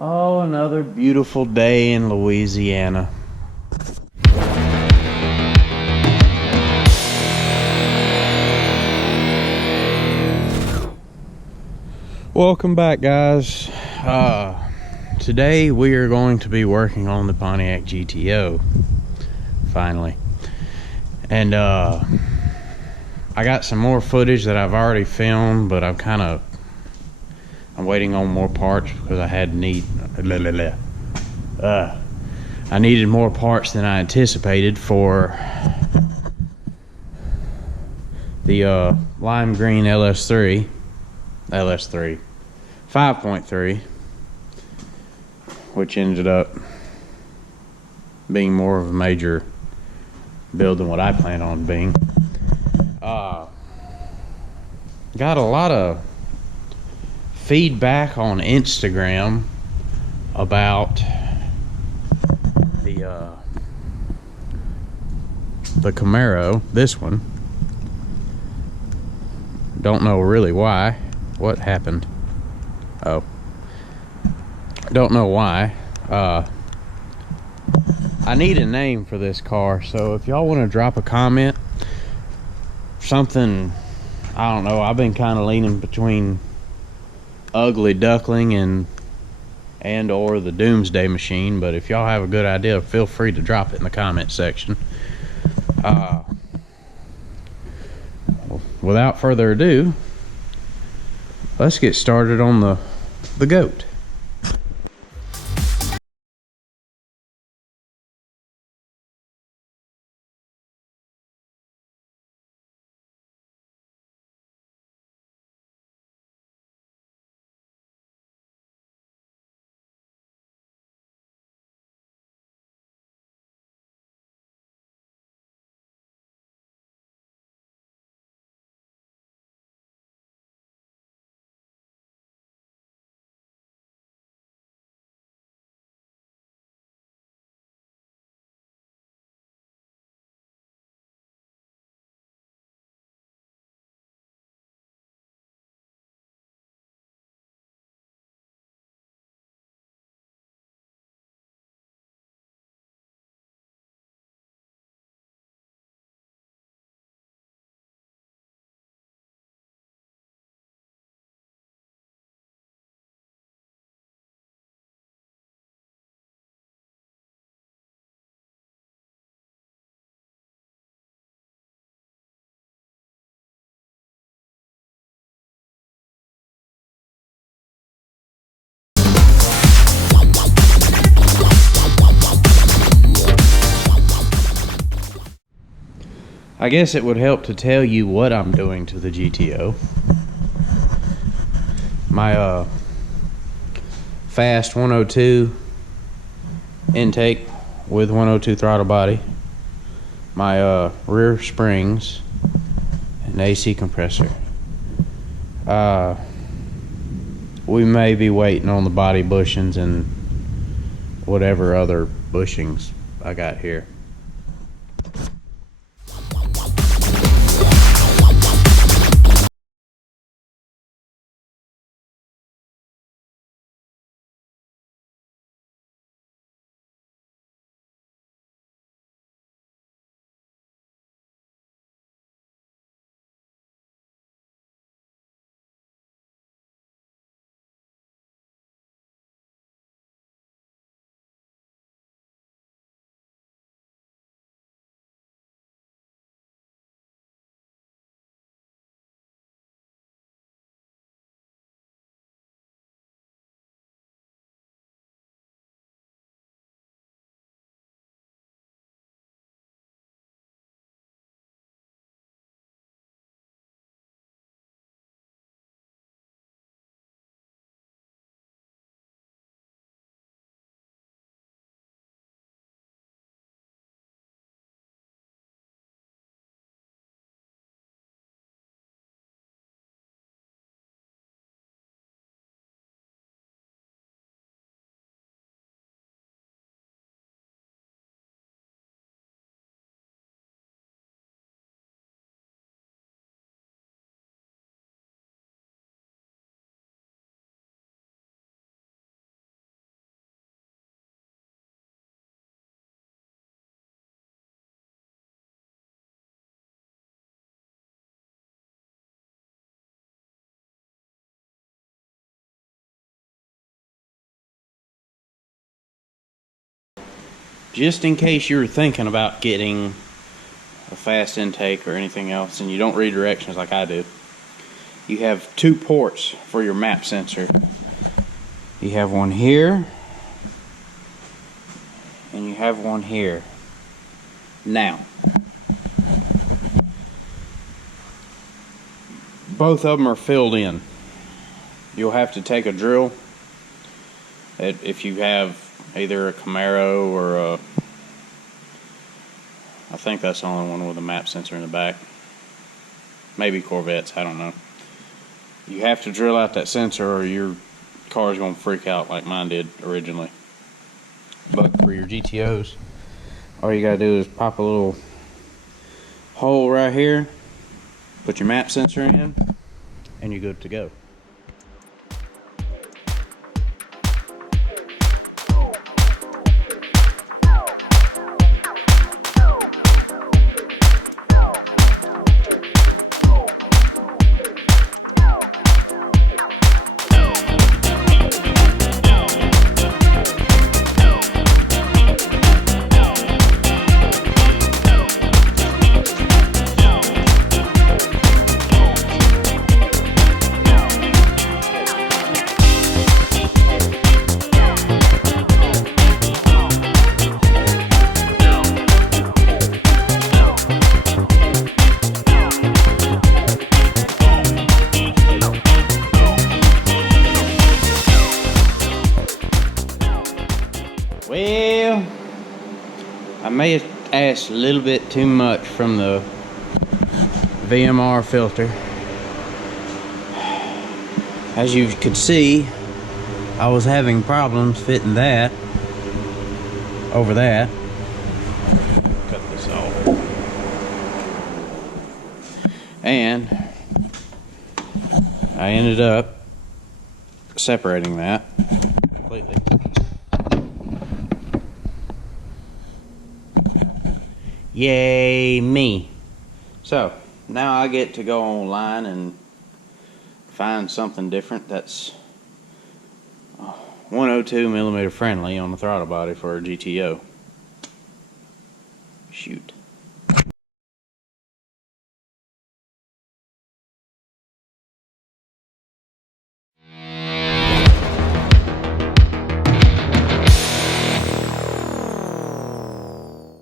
Oh, another beautiful day in Louisiana. Welcome back, guys. Today we are going to be working on the Pontiac GTO finally. And I got some more footage that I've already filmed, but I'm waiting on more parts because I needed more parts than I anticipated for the lime green LS3 5.3, which ended up being more of a major build than what I planned on being. Got a lot of feedback on Instagram about the Camaro, this one. Don't know really why. What happened? Oh, don't know why. I need a name for this car, so if y'all want to drop a comment, something, I don't know. I've been kind of leaning between Ugly Duckling and or the Doomsday Machine, but if y'all have a good idea, feel free to drop it in the comment section. Without further ado, let's get started on the goat. I guess it would help to tell you what I'm doing to the GTO. My fast 102 intake with 102 throttle body, my rear springs, and AC compressor. We may be waiting on the body bushings and whatever other bushings I got here. just in case you're thinking about getting a fast intake or anything else and you don't read directions like I do, you have 2 ports for your map sensor. You have one here and you have one here. Now, both of them are filled in. You'll have to take a drill if you have either a Camaro or a, I think that's the only one with a map sensor in the back. Maybe Corvettes, I don't know. You have to drill out that sensor or your car's gonna freak out like mine did originally. But for your GTOs, all you gotta do is pop a little hole right here, put your map sensor in, and you're good to go. Well, I may have asked a little bit too much from the VMR filter. As you could see, I was having problems fitting that over that. Cut this off. And I ended up separating that completely. Yay me. So now I get to go online and find something different that's 102mm friendly on the throttle body for a GTO. Shoot.